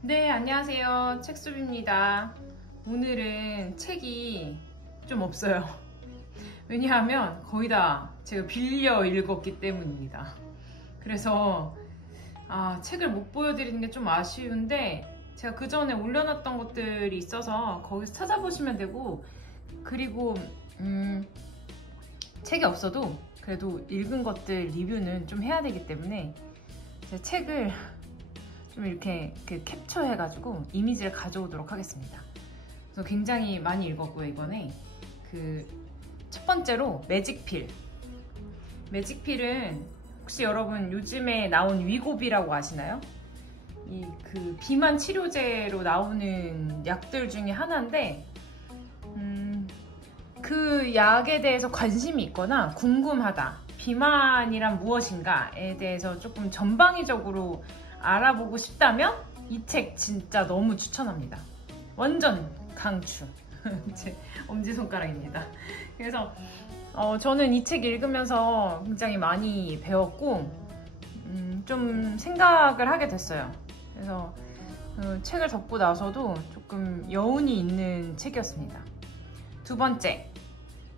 네, 안녕하세요. 책숲입니다. 오늘은 책이 좀 없어요. 왜냐하면 거의 다 제가 빌려 읽었기 때문입니다. 그래서 책을 못 보여드리는 게 좀 아쉬운데 제가 그 전에 올려놨던 것들이 있어서 거기서 찾아보시면 되고, 그리고 책이 없어도 그래도 읽은 것들 리뷰는 좀 해야 되기 때문에 제가 책을 좀 이렇게 캡처해가지고 이미지를 가져오도록 하겠습니다. 그래서 굉장히 많이 읽었고요. 이번에 첫 번째로 매직필. 매직필은 혹시 여러분 요즘에 나온 위고비라고 아시나요? 비만 치료제로 나오는 약들 중에 하나인데, 그 약에 대해서 관심이 있거나 궁금하다, 비만이란 무엇인가에 대해서 조금 전방위적으로 알아보고 싶다면 이 책 진짜 너무 추천합니다. 완전 강추. 제 엄지손가락입니다. 그래서 저는 이 책 읽으면서 굉장히 많이 배웠고 좀 생각을 하게 됐어요. 그래서 책을 덮고 나서도 조금 여운이 있는 책이었습니다. 두 번째,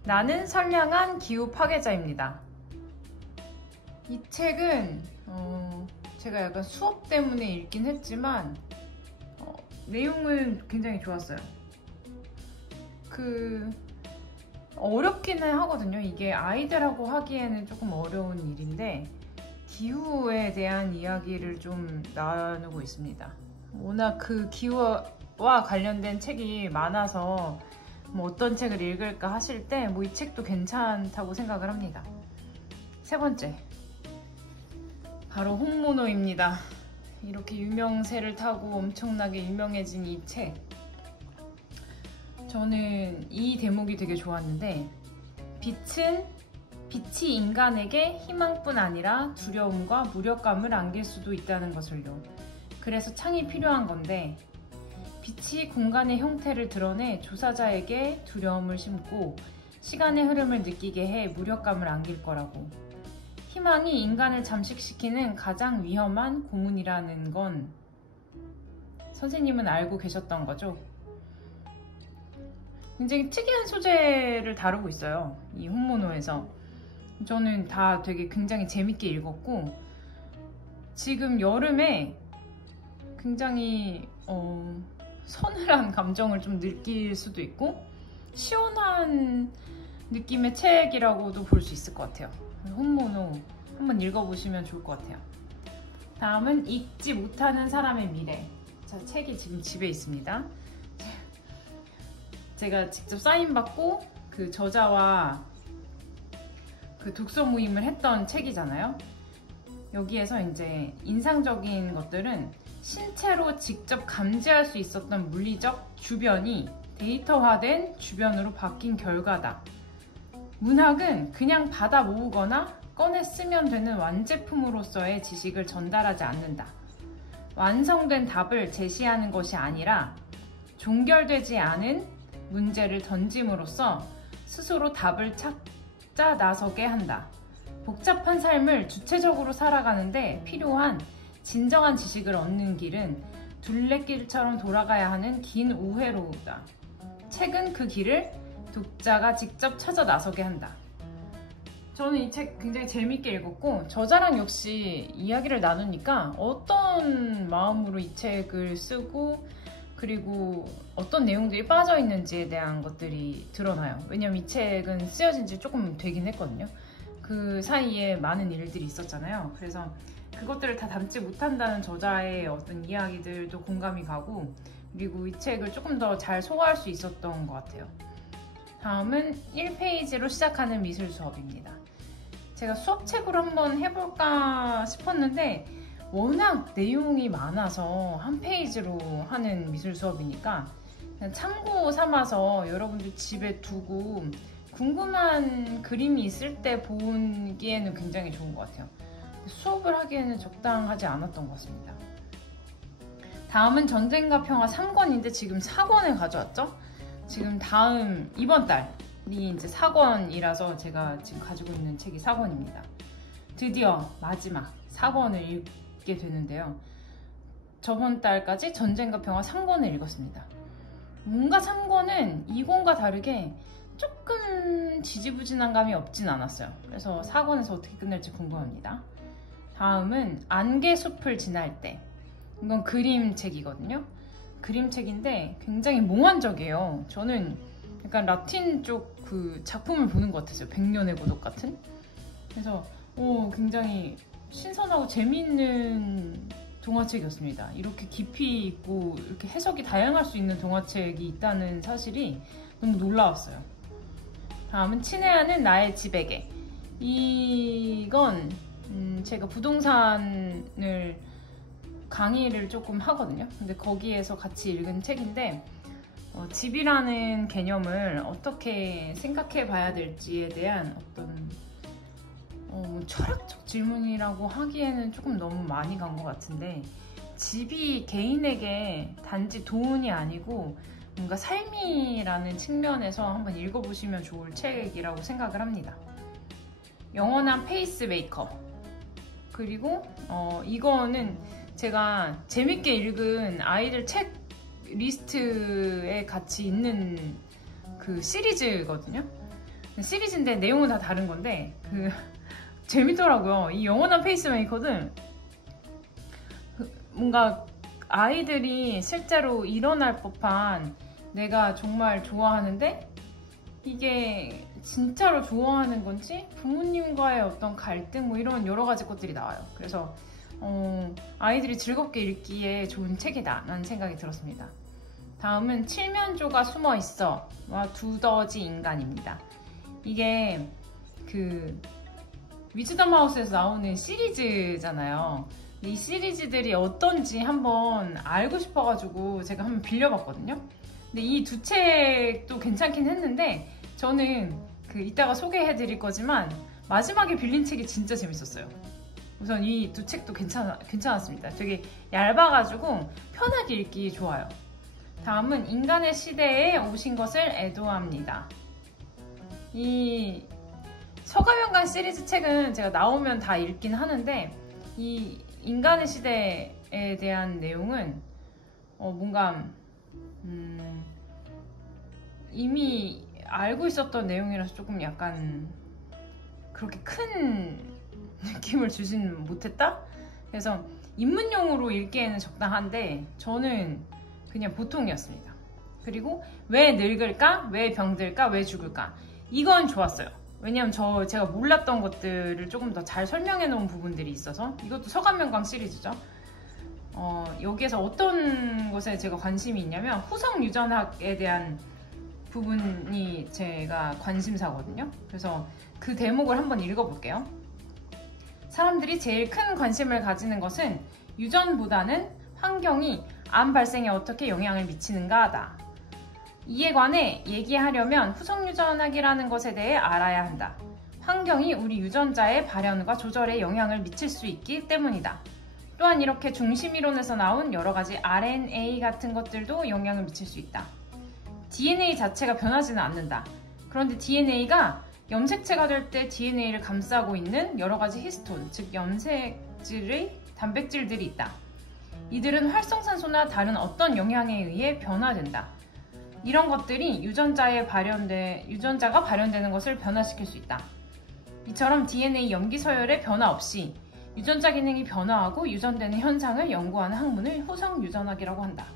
나는 선량한 기후 파괴자입니다. 이 책은 제가 약간 수업 때문에 읽긴 했지만 내용은 굉장히 좋았어요. 어렵기는 하거든요. 이게 아이들하고 하기에는 조금 어려운 일인데 기후에 대한 이야기를 좀 나누고 있습니다. 워낙 기후와 관련된 책이 많아서 어떤 책을 읽을까 하실 때 이 책도 괜찮다고 생각을 합니다. 세 번째, 바로 홍모노입니다. 이렇게 유명세를 타고 엄청나게 유명해진 이 책. 저는 이 대목이 되게 좋았는데, 빛이 인간에게 희망뿐 아니라 두려움과 무력감을 안길 수도 있다는 것을요. 그래서 창이 필요한 건데, 빛이 공간의 형태를 드러내 조사자에게 두려움을 심고 시간의 흐름을 느끼게 해 무력감을 안길 거라고. 희망이 인간을 잠식시키는 가장 위험한 고문이라는 건 선생님은 알고 계셨던 거죠? 굉장히 특이한 소재를 다루고 있어요. 이 홍모노에서. 저는 다 되게 굉장히 재밌게 읽었고, 지금 여름에 굉장히 서늘한 감정을 좀 느낄 수도 있고 시원한 느낌의 책이라고도 볼 수 있을 것 같아요. 홍모노 한번 읽어보시면 좋을 것 같아요. 다음은 읽지 못하는 사람의 미래. 책이 지금 집에 있습니다. 제가 직접 사인받고 그 저자와 독서 모임을 했던 책이잖아요. 여기에서 이제 인상적인 것들은 신체로 직접 감지할 수 있었던 물리적 주변이 데이터화된 주변으로 바뀐 결과다. 문학은 그냥 받아 모으거나 꺼내 쓰면 되는 완제품으로서의 지식을 전달하지 않는다. 완성된 답을 제시하는 것이 아니라 종결되지 않은 문제를 던짐으로써 스스로 답을 찾아 나서게 한다. 복잡한 삶을 주체적으로 살아가는데 필요한 진정한 지식을 얻는 길은 둘레길처럼 돌아가야 하는 긴 우회로다. 책은 그 길을 독자가 직접 찾아 나서게 한다. 저는 이 책 굉장히 재밌게 읽었고, 저자랑 역시 이야기를 나누니까 어떤 마음으로 이 책을 쓰고 그리고 어떤 내용들이 빠져 있는지에 대한 것들이 드러나요. 왜냐면 이 책은 쓰여진 지 조금 되긴 했거든요. 그 사이에 많은 일들이 있었잖아요. 그래서 그것들을 다 담지 못한다는 저자의 어떤 이야기들도 공감이 가고, 그리고 이 책을 조금 더 잘 소화할 수 있었던 것 같아요. 다음은 1페이지로 시작하는 미술 수업입니다. 제가 수업책으로 한번 해볼까 싶었는데 워낙 내용이 많아서 한 페이지로 하는 미술 수업이니까 그냥 참고 삼아서 여러분들 집에 두고 궁금한 그림이 있을 때 보기에는 굉장히 좋은 것 같아요. 수업을 하기에는 적당하지 않았던 것 같습니다. 다음은 전쟁과 평화 3권인데 지금 4권을 가져왔죠? 지금 이번 달이 이제 4권이라서 제가 지금 가지고 있는 책이 4권입니다. 드디어 마지막 4권을 읽게 되는데요. 저번 달까지 전쟁과 평화 3권을 읽었습니다. 뭔가 3권은 2권과 다르게 조금 지지부진한 감이 없진 않았어요. 그래서 4권에서 어떻게 끝날지 궁금합니다. 다음은 안개숲을 지날 때. 이건 그림책이거든요. 그림책인데 굉장히 몽환적이에요. 저는 약간 라틴 쪽 그 작품을 보는 것 같았어요. 백년의 고독 같은. 그래서 굉장히 신선하고 재미있는 동화책이었습니다. 이렇게 깊이 있고 이렇게 해석이 다양할 수 있는 동화책이 있다는 사실이 너무 놀라웠어요. 다음은 친애하는 나의 집에게. 이건 제가 부동산을 강의를 조금 하거든요. 근데 거기에서 같이 읽은 책인데 집이라는 개념을 어떻게 생각해 봐야 될지에 대한 어떤 철학적 질문이라고 하기에는 조금 너무 많이 간 것 같은데, 집이 개인에게 단지 돈이 아니고 뭔가 삶이라는 측면에서 한번 읽어보시면 좋을 책이라고 생각을 합니다. 영원한 페이스메이커. 그리고 이거는 제가 재밌게 읽은 아이들 책 리스트에 같이 있는 그 시리즈거든요. 시리즈인데 내용은 다 다른 건데 재밌더라고요. 이 영원한 페이스메이커는 뭔가 아이들이 실제로 일어날 법한, 내가 정말 좋아하는데 이게 진짜로 좋아하는 건지, 부모님과의 어떤 갈등 뭐 이런 여러 가지 것들이 나와요. 그래서 아이들이 즐겁게 읽기에 좋은 책이다 라는 생각이 들었습니다. 다음은 칠면조가 숨어있어 와 두더지 인간입니다. 이게 그 위즈덤 하우스에서 나오는 시리즈잖아요. 이 시리즈들이 어떤지 한번 알고 싶어가지고 제가 한번 빌려봤거든요. 근데 이 두 책도 괜찮긴 했는데, 저는 이따가 소개해드릴 거지만 마지막에 빌린 책이 진짜 재밌었어요. 우선 이 두 책도 괜찮았습니다. 되게 얇아가지고 편하게 읽기 좋아요. 다음은 인간의 시대에 오신 것을 애도합니다. 이 서가명간 시리즈 책은 제가 나오면 다 읽긴 하는데, 이 인간의 시대에 대한 내용은 뭔가 이미 알고 있었던 내용이라서 조금 약간 그렇게 큰 느낌을 주진 못했다? 그래서 입문용으로 읽기에는 적당한데 저는 그냥 보통이었습니다. 그리고 왜 늙을까? 왜 병들까? 왜 죽을까? 이건 좋았어요. 왜냐면 제가 몰랐던 것들을 조금 더 잘 설명해 놓은 부분들이 있어서. 이것도 서간명강 시리즈죠. 여기에서 어떤 것에 제가 관심이 있냐면 후성유전학에 대한 부분이 제가 관심사거든요. 그래서 그 대목을 한번 읽어볼게요. 사람들이 제일 큰 관심을 가지는 것은 유전보다는 환경이 암 발생에 어떻게 영향을 미치는가다. 이에 관해 얘기하려면 후성유전학이라는 것에 대해 알아야 한다. 환경이 우리 유전자의 발현과 조절에 영향을 미칠 수 있기 때문이다. 또한 이렇게 중심이론에서 나온 여러 가지 RNA 같은 것들도 영향을 미칠 수 있다. DNA 자체가 변하지는 않는다. 그런데 DNA가 염색체가 될 때 DNA를 감싸고 있는 여러 가지 히스톤, 즉 염색질의 단백질들이 있다. 이들은 활성산소나 다른 어떤 영향에 의해 변화된다. 이런 것들이 유전자가 발현되는 것을 변화시킬 수 있다. 이처럼 DNA 염기 서열의 변화 없이 유전자 기능이 변화하고 유전되는 현상을 연구하는 학문을 후성유전학이라고 한다.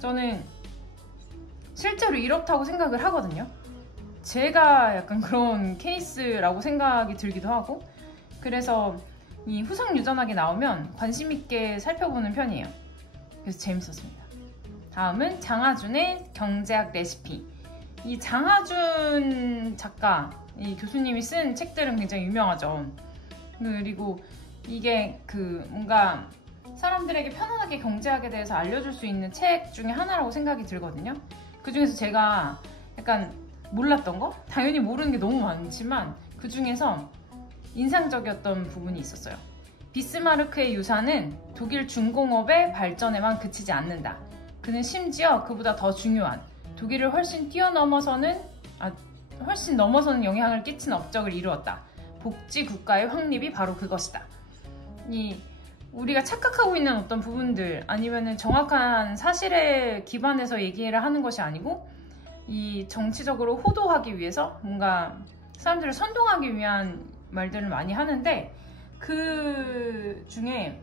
저는 실제로 이렇다고 생각을 하거든요. 제가 약간 그런 케이스라고 생각이 들기도 하고, 그래서 이 후성유전학이 나오면 관심 있게 살펴보는 편이에요. 그래서 재밌었습니다. 다음은 장하준의 경제학 레시피. 이 장하준 작가, 이 교수님이 쓴 책들은 굉장히 유명하죠. 그리고 이게 뭔가 사람들에게 편안하게 경제학에 대해서 알려줄 수 있는 책 중에 하나라고 생각이 들거든요. 그 중에서 제가 약간 몰랐던 거? 당연히 모르는 게 너무 많지만 그 중에서 인상적이었던 부분이 있었어요. 비스마르크의 유산은 독일 중공업의 발전에만 그치지 않는다. 그는 심지어 그보다 더 중요한 독일을 훨씬 넘어서는 영향을 끼친 업적을 이루었다. 복지 국가의 확립이 바로 그것이다. 이 우리가 착각하고 있는 어떤 부분들 아니면은 정확한 사실에 기반해서 얘기를 하는 것이 아니고 이 정치적으로 호도하기 위해서 뭔가 사람들을 선동하기 위한 말들을 많이 하는데 그 중에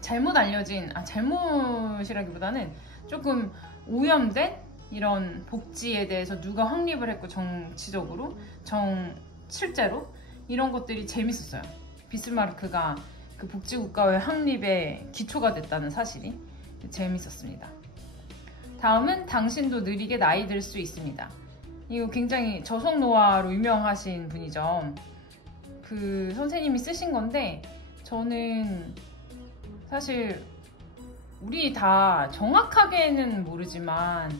잘못 알려진, 잘못이라기보다는 조금 오염된 이런 복지에 대해서 누가 확립을 했고 정치적으로, 실제로 이런 것들이 재밌었어요. 비스마르크가 그 복지국가의 확립의 기초가 됐다는 사실이 재밌었습니다. 다음은 당신도 느리게 나이 들 수 있습니다. 이거 굉장히 저속노화로 유명하신 분이죠. 그 선생님이 쓰신 건데 저는 사실 우리 다 정확하게는 모르지만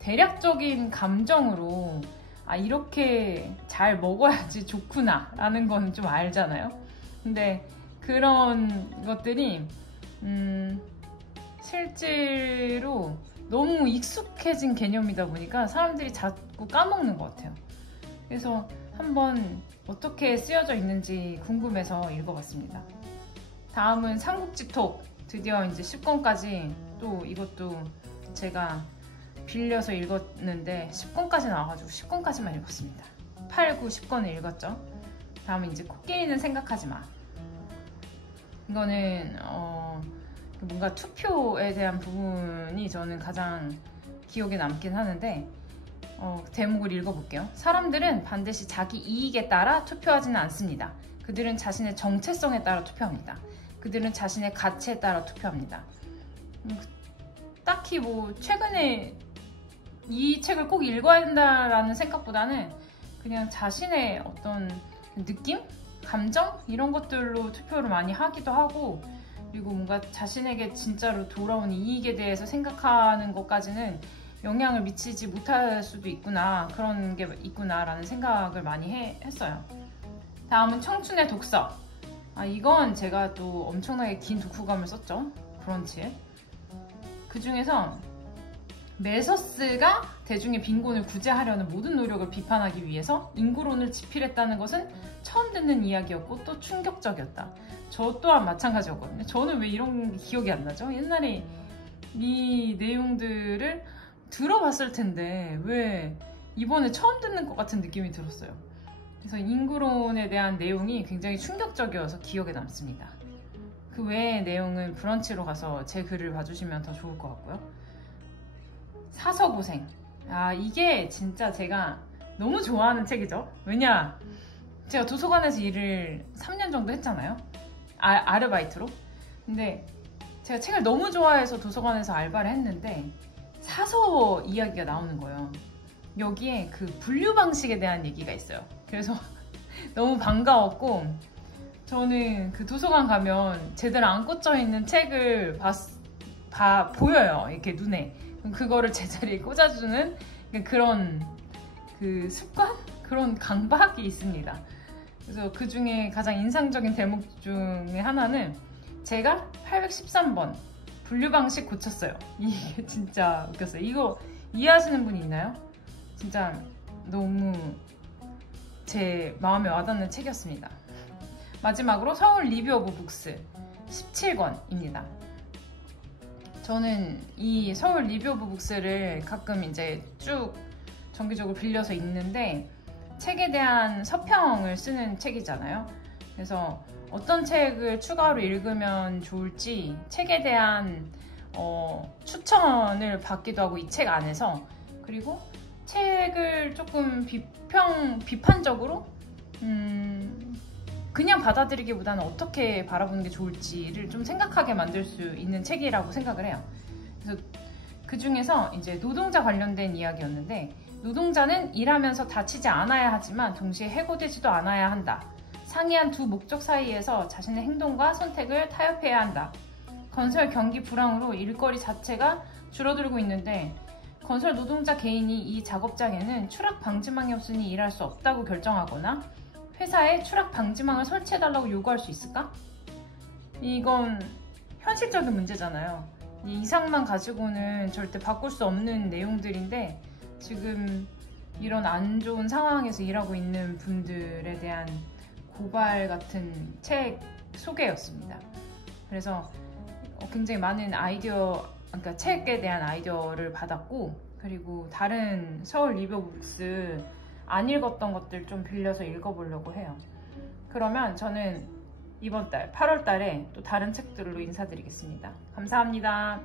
대략적인 감정으로 이렇게 잘 먹어야지 좋구나 라는 건 좀 알잖아요. 근데 그런 것들이 실제로 너무 익숙해진 개념이다 보니까 사람들이 자꾸 까먹는 것 같아요. 그래서 한번 어떻게 쓰여져 있는지 궁금해서 읽어봤습니다. 다음은 삼국지톡, 드디어 이제 10권까지, 또 이것도 제가 빌려서 읽었는데 10권까지 나와가지고 10권까지만 읽었습니다. 8, 9, 10권을 읽었죠. 다음은 이제 코끼리는 생각하지 마. 이거는 뭔가 투표에 대한 부분이 저는 가장 기억에 남긴 하는데 제목을 읽어볼게요. 사람들은 반드시 자기 이익에 따라 투표하지는 않습니다. 그들은 자신의 정체성에 따라 투표합니다. 그들은 자신의 가치에 따라 투표합니다. 딱히 뭐 최근에 이 책을 꼭 읽어야 한다라는 생각보다는 그냥 자신의 어떤 느낌? 감정? 이런 것들로 투표를 많이 하기도 하고, 그리고 뭔가 자신에게 진짜로 돌아온 이익에 대해서 생각하는 것까지는 영향을 미치지 못할 수도 있구나, 그런 게 있구나 라는 생각을 많이 했어요. 다음은 청춘의 독서. 이건 제가 또 엄청나게 긴 독후감을 썼죠. 브런치에. 그 중에서 메서스가 대중의 빈곤을 구제하려는 모든 노력을 비판하기 위해서 인구론을 집필했다는 것은 처음 듣는 이야기였고 또 충격적이었다. 저 또한 마찬가지였거든요. 저는 왜 이런 게 기억이 안 나죠? 옛날에 이 내용들을 들어봤을 텐데 왜 이번에 처음 듣는 것 같은 느낌이 들었어요. 그래서 인구론에 대한 내용이 굉장히 충격적이어서 기억에 남습니다. 그 외의 내용은 브런치로 가서 제 글을 봐주시면 더 좋을 것 같고요. 사서고생. 이게 진짜 제가 너무 좋아하는 책이죠. 왜냐, 제가 도서관에서 일을 3년 정도 했잖아요. 아르바이트로. 근데 제가 책을 너무 좋아해서 도서관에서 알바를 했는데 사서 이야기가 나오는 거예요. 여기에 그 분류 방식에 대한 얘기가 있어요. 그래서 너무 반가웠고, 저는 그 도서관 가면 제대로 안 꽂혀 있는 책을 보여요. 이렇게 눈에. 그거를 제자리에 꽂아주는 그런 그 습관? 그런 강박이 있습니다. 그래서 그 중에 가장 인상적인 대목 중에 하나는 제가 813번 분류 방식 고쳤어요. 이게 진짜 웃겼어요. 이거 이해하시는 분이 있나요? 진짜 너무 제 마음에 와닿는 책이었습니다. 마지막으로 서울 리뷰 오브 북스 17권입니다. 저는 이 서울 리뷰 오브 북스를 가끔 이제 쭉 정기적으로 빌려서 읽는데 책에 대한 서평을 쓰는 책이잖아요. 그래서 어떤 책을 추가로 읽으면 좋을지 책에 대한 추천을 받기도 하고 이 책 안에서, 그리고 책을 조금 비판적으로 그냥 받아들이기보다는 어떻게 바라보는 게 좋을지를 좀 생각하게 만들 수 있는 책이라고 생각을 해요. 그래서 그 중에서 이제 노동자 관련된 이야기였는데, 노동자는 일하면서 다치지 않아야 하지만 동시에 해고되지도 않아야 한다. 상이한 두 목적 사이에서 자신의 행동과 선택을 타협해야 한다. 건설 경기 불황으로 일거리 자체가 줄어들고 있는데 건설 노동자 개인이 이 작업장에는 추락 방지망이 없으니 일할 수 없다고 결정하거나 회사에 추락 방지망을 설치해달라고 요구할 수 있을까? 이건 현실적인 문제잖아요. 이 이상만 가지고는 절대 바꿀 수 없는 내용들인데 지금 이런 안 좋은 상황에서 일하고 있는 분들에 대한 고발 같은 책 소개였습니다. 그래서 굉장히 많은 아이디어, 그러니까 책에 대한 아이디어를 받았고, 그리고 다른 서울 리뷰북스 안 읽었던 것들 좀 빌려서 읽어보려고 해요. 그러면 저는 이번 달 8월 달에 또 다른 책들로 인사드리겠습니다. 감사합니다.